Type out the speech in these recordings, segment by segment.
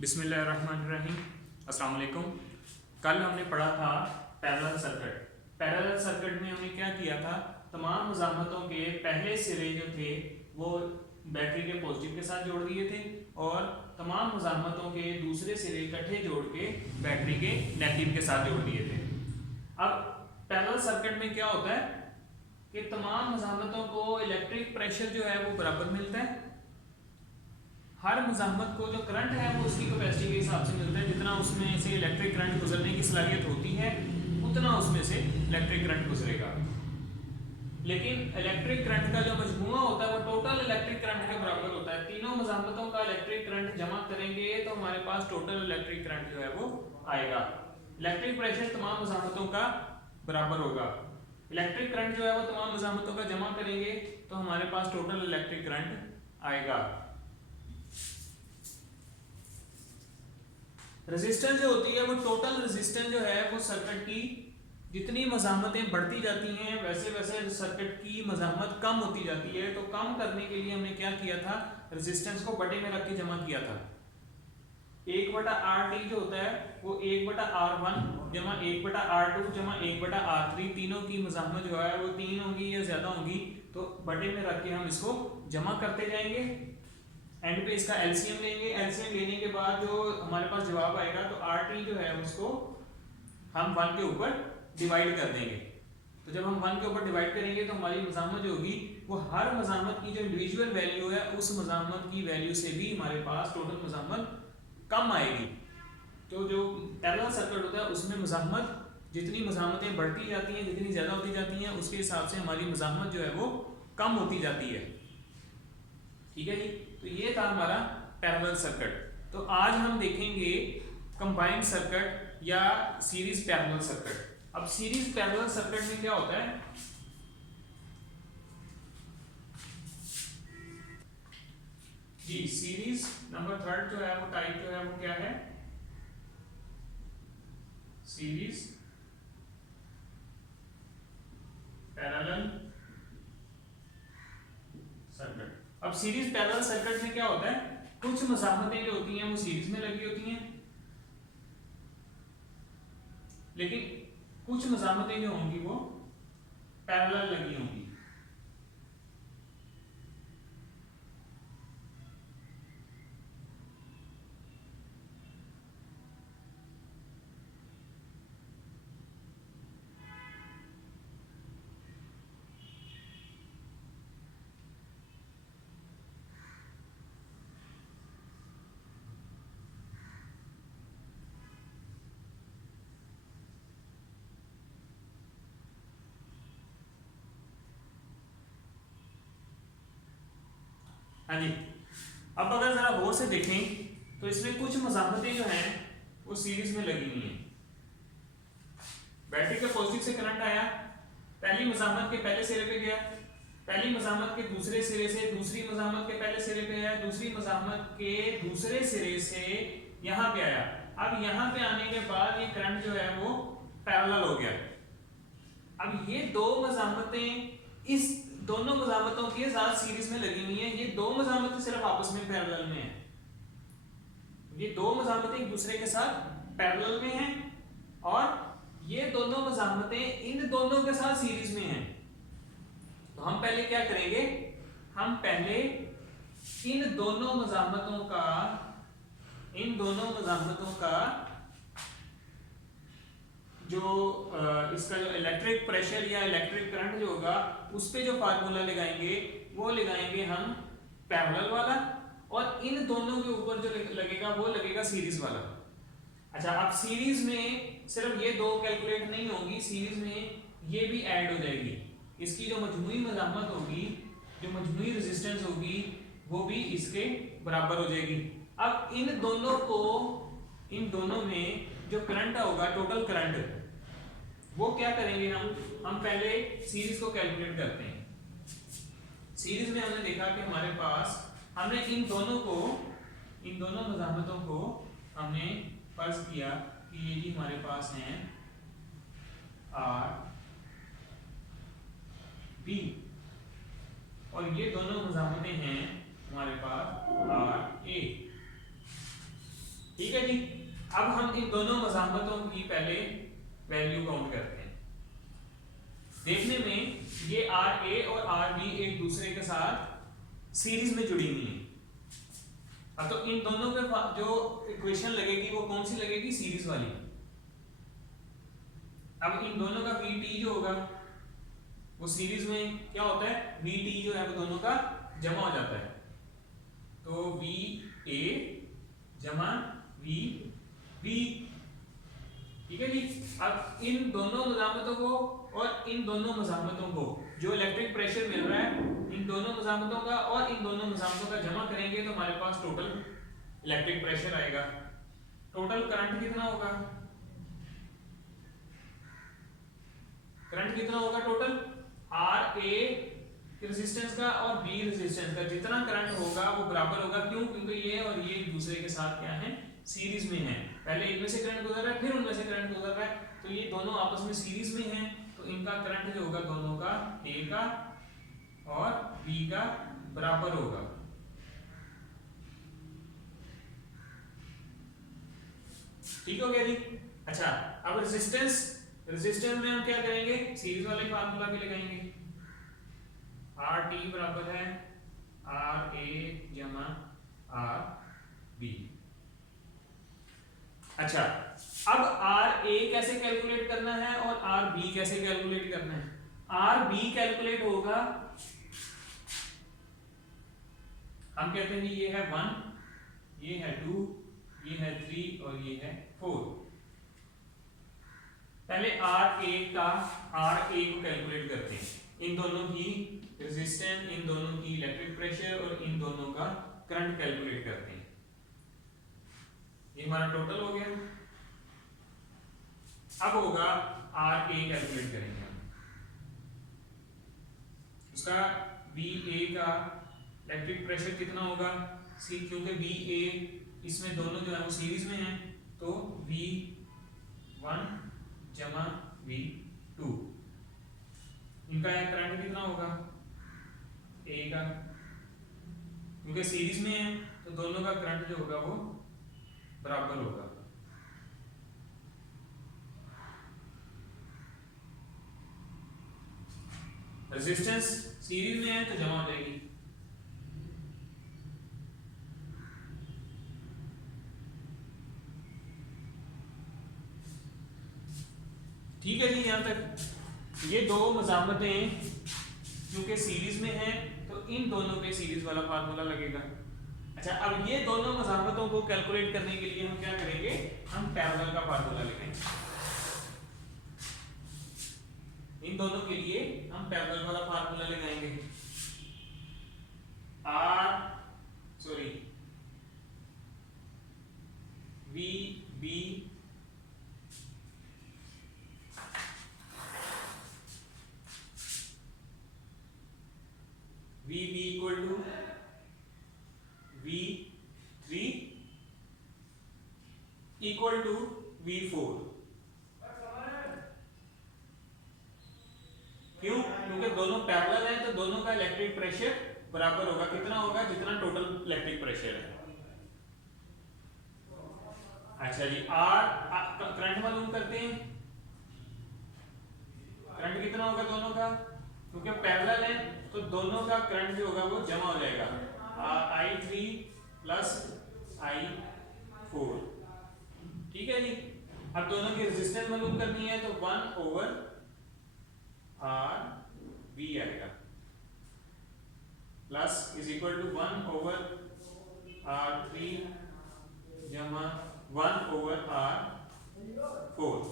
बिस्मिल्लाहिर्रहमानिर्रहीम। अस्सलाम वालेकुम। कल हमने पढ़ा था पैरेलल सर्किट। पैरेलल सर्किट में हमने क्या किया था, तमाम मज़ामतों के पहले सिरे जो थे वो बैटरी के पॉजिटिव के साथ जोड़ दिए थे और तमाम मज़ामतों के दूसरे सिरे इकट्ठे जोड़ के बैटरी के नेगेटिव के साथ जोड़ दिए थे। अब पैरेलल सर्किट में क्या होता है कि तमाम मज़ामतों को इलेक्ट्रिक प्रेशर जो है वो बराबर मिलता है। हर मज़ामत को जो करंट है वो उसकी कैपेसिटी के हिसाब से मिलता है। जितना उसमें से इलेक्ट्रिक करंट गुजरने की सलाहियत होती है उतना उसमें से इलेक्ट्रिक करंट गुजरेगा। लेकिन इलेक्ट्रिक करंट का जो मजमूआ होता है वो टोटल इलेक्ट्रिक करंट के बराबर होता है। तीनों मज़ामतों का इलेक्ट्रिक करंट जमा करेंगे तो हमारे पास टोटल इलेक्ट्रिक करंट जो है वो आएगा। इलेक्ट्रिक प्रेशर तमाम मज़ामतों का बराबर होगा। इलेक्ट्रिक करंट जो है वो तमाम मज़ामतों का जमा करेंगे तो हमारे पास टोटल इलेक्ट्रिक करंट आएगा। रेजिस्टेंस जो होती है वो टोटल रेजिस्टेंस जो है वो सर्किट की जितनी मज़ामतें बढ़ती जाती हैं वैसे वैसे सर्किट की मज़ामत कम होती जाती है। तो कम करने के लिए हमने क्या किया था, रेजिस्टेंस को बटे में रख के जमा किया था। 1/RT जो होता है वो 1/R1 जमा 1/R2 जमा 1/R3 तीनों की मज़ामत जो है वो 3 होंगी या ज़्यादा होंगी। तो बटे में रख के हम इसको जमा करते जाएंगे। एंड पे इसका एलसीएम लेंगे। एलसीएम लेने के बाद जो हमारे पास जवाब आएगा तो आरटी जो है उसको हम 1 के ऊपर डिवाइड कर देंगे। तो जब हम 1 के ऊपर डिवाइड करेंगे तो हमारी मज़ामत जो होगी वो हर मज़ामत की जो इंडिविजुअल वैल्यू है उस मज़ामत की वैल्यू से भी हमारे पास टोटल मज़ामत कम आएगी। तो जो पैरेलल सर्किट होता है उसमें मज़ामत जितनी मज़ामतें बढ़ती जाती हैं जितनी ज़्यादा होती जाती हैं उसके हिसाब से हमारी मज़ामत जो है वो कम होती जाती है। ठीक है जी। तो ये था हमारा पैरेलल सर्किट। तो आज हम देखेंगे कंबाइंड सर्किट या सीरीज पैरेलल सर्किट। अब सीरीज पैरेलल सर्किट में क्या होता है, जी सीरीज नंबर थर्ड जो है वो टाइप जो है वो क्या है, सीरीज पैरेलल सर्किट। अब सीरीज पैरेलल सर्किट में क्या होता है, कुछ मज़ामतें जो होती हैं वो सीरीज में लगी होती हैं लेकिन कुछ मज़ामतें जो होंगी वो पैरेलल लगी होंगी। हाँ जी। अब अगर जरा गौर से देखें तो इसमें कुछ मज़ामतें जो हैं वो सीरीज में लगी हुई हैं। बैटरी के पॉजिटिव से करंट आया, पहली मज़ामत के पहले सिरे पे गया, पहली मज़ामत के दूसरे सिरे से दूसरी मज़ामत के पहले सिरे पे आया, दूसरी मज़ामत के दूसरे सिरे से यहाँ पे आया। अब यहाँ पे आने के बाद ये करंट जो है वो पैरेलल हो गया। अब ये दो मज़ामतें इस दोनों मज़ामतों के साथ सीरीज में लगी हुई हैं। ये दो मज़ामतें सिर्फ आपस में पैरेलल में हैं। ये दो मज़ामतें एक दूसरे के साथ पैरेलल में हैं और ये दोनों मज़ामतें इन दोनों के साथ सीरीज में हैं। तो हम पहले क्या करेंगे, हम पहले इन दोनों मज़ामतों का जो इसका जो इलेक्ट्रिक प्रेशर या इलेक्ट्रिक करंट जो होगा उस पे जो फार्मूला लगाएंगे वो लगाएंगे हम पैरेलल वाला और इन दोनों के ऊपर जो लगेगा वो लगेगा सीरीज वाला। अच्छा, अब सीरीज में सिर्फ ये दो कैलकुलेट नहीं होंगी, सीरीज में ये भी ऐड हो जाएगी। इसकी जो मजमूई मज़ामत होगी, जो मजमूई रेजिस्टेंस होगी वो भी इसके बराबर हो जाएगी। अब इन दोनों में जो करंट होगा टोटल करंट वो क्या करेंगे, हम पहले सीरीज को कैलकुलेट करते हैं। सीरीज में हमने देखा कि हमारे पास हमने इन दोनों मज़ामतों को हमने फर्ज किया कि ये जी हमारे पास हैं आर बी और ये दोनों मज़ामतें हैं हमारे पास आर ए। ठीक है जी। अब हम इन दोनों मज़ामतों की पहले वैल्यू काउंट करते हैं। देखने में ये आर ए और आर बी एक दूसरे के साथ सीरीज में जुड़ी हुई है। अब तो इन दोनों के जो इक्वेशन लगेगी वो कौन सी लगेगी, सीरीज वाली। अब इन दोनों का वी टी जो होगा वो सीरीज में क्या होता है, वी टी जो है वो दोनों का जमा हो जाता है। तो वी ए जमा वी बी, ठीक है जी। अब इन दोनों मज़ामतों को और इन दोनों मज़ामतों को जो इलेक्ट्रिक प्रेशर मिल रहा है, इन दोनों मज़ामतों का और इन दोनों मज़ामतों का जमा करेंगे तो हमारे पास टोटल इलेक्ट्रिक प्रेशर आएगा। टोटल करंट कितना होगा, करंट कितना होगा टोटल, आर ए रेजिस्टेंस का और बी रेजिस्टेंस का जितना करंट होगा वो बराबर होगा। क्यों, क्योंकि ये और ये एक दूसरे के साथ क्या है, सीरीज में है। पहले इनमें से करंट गुजर रहा है, फिर उनमें से करंट गुजर रहा है, तो ये दोनों आपस में सीरीज में हैं, तो इनका करंट जो होगा दोनों का, ए का और बी का बराबर होगा। ठीक हो गया जी। अच्छा, अब रेजिस्टेंस, रेजिस्टेंस में हम क्या करेंगे, सीरीज वाले फार्मूला भी लगाएंगे। आर टी बराबर है आर ए जमा आर बी। अच्छा, अब आर ए कैसे कैलकुलेट करना है और आर बी कैसे कैलकुलेट करना है। आर बी कैलकुलेट होगा, हम कहते हैं ये है 1, ये है 2, ये है 3 और ये है 4। पहले आर ए का, आर ए को कैलकुलेट करते हैं, इन दोनों की रेजिस्टेंस, इन दोनों की इलेक्ट्रिक प्रेशर और इन दोनों का करंट कैलकुलेट करते हैं। ये हमारा टोटल हो गया। अब होगा आर ए कैलकुलेट करेंगे हम, उसका बी ए का इलेक्ट्रिक प्रेशर कितना होगा, सी, क्योंकि बी ए इसमें दोनों जो है वो सीरीज में है, तो V1 जमा V2। इनका करंट कितना होगा, ए का, क्योंकि सीरीज में है तो दोनों का करंट जो होगा वो बराबर होगा। रेजिस्टेंस सीरीज में है तो जमा हो जाएगी। ठीक है जी, यहां तक ये दो मज़ामतें क्योंकि सीरीज में है तो इन दोनों पे सीरीज वाला फार्मूला लगेगा। अच्छा, अब ये दोनों मज़ामतों को कैलकुलेट करने के लिए हम क्या करेंगे, हम पैरेलल का फार्मूला लिखेंगे। इन दोनों के लिए हम पैरेलल वाला फार्मूला लगाएंगे। V be equal to V3 equal to V4। क्यों, क्योंकि दोनों पैरेलल हैं तो दोनों का इलेक्ट्रिक प्रेशर बराबर होगा। कितना होगा, जितना टोटल इलेक्ट्रिक प्रेशर है। अच्छा जी, करंट मालूम करते हैं। करंट कितना होगा दोनों का, क्योंकि पैरेलल है तो दोनों का करंट जो होगा वो जमा हो जाएगा, I3 प्लस I4। ठीक है जी। अब दोनों की रेजिस्टेंस मालूम करनी है तो 1 ओवर आर बी आएगा, plus is equal to 1 over R3 जमा 1 ओवर R4।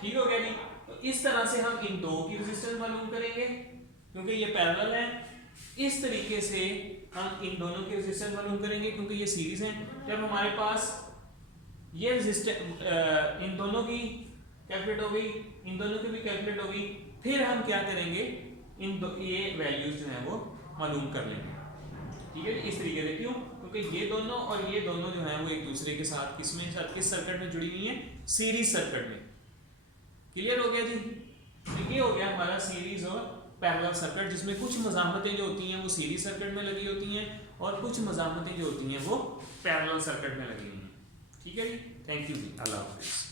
ठीक हो गया जी। तो इस तरह से हम इन दो की रेजिस्टेंस मालूम करेंगे क्योंकि ये पैरेलल है। इस तरीके से हम इन दोनों की रेजिस्टेंस मालूम करेंगे क्योंकि ये सीरीज है। जब हमारे पास ये रेजिस्टेंस इन दोनों की कैलकुलेट हो गई, इन दोनों की भी कैलकुलेट हो गई, फिर हम क्या करेंगे, ये वैल्यूज जो है वो मालूम कर लेंगे। ठीक है, इस तरीके से। क्यों, क्योंकि ये दोनों और ये दोनों जो है वो एक दूसरे के साथ किस सर्किट में जुड़ी हुई है, सीरीज सर्किट में। क्लियर हो गया जी। तो ये हो गया हमारा सीरीज और पैरेलल सर्किट, जिसमें कुछ मज़ामतें जो होती हैं वो सीरीज सर्किट में लगी होती हैं और कुछ मज़ामतें जो होती हैं वो पैरेलल सर्किट में लगी हुई हैं। ठीक है जी, थैंक यू जी, अल्लाह हाफिज़।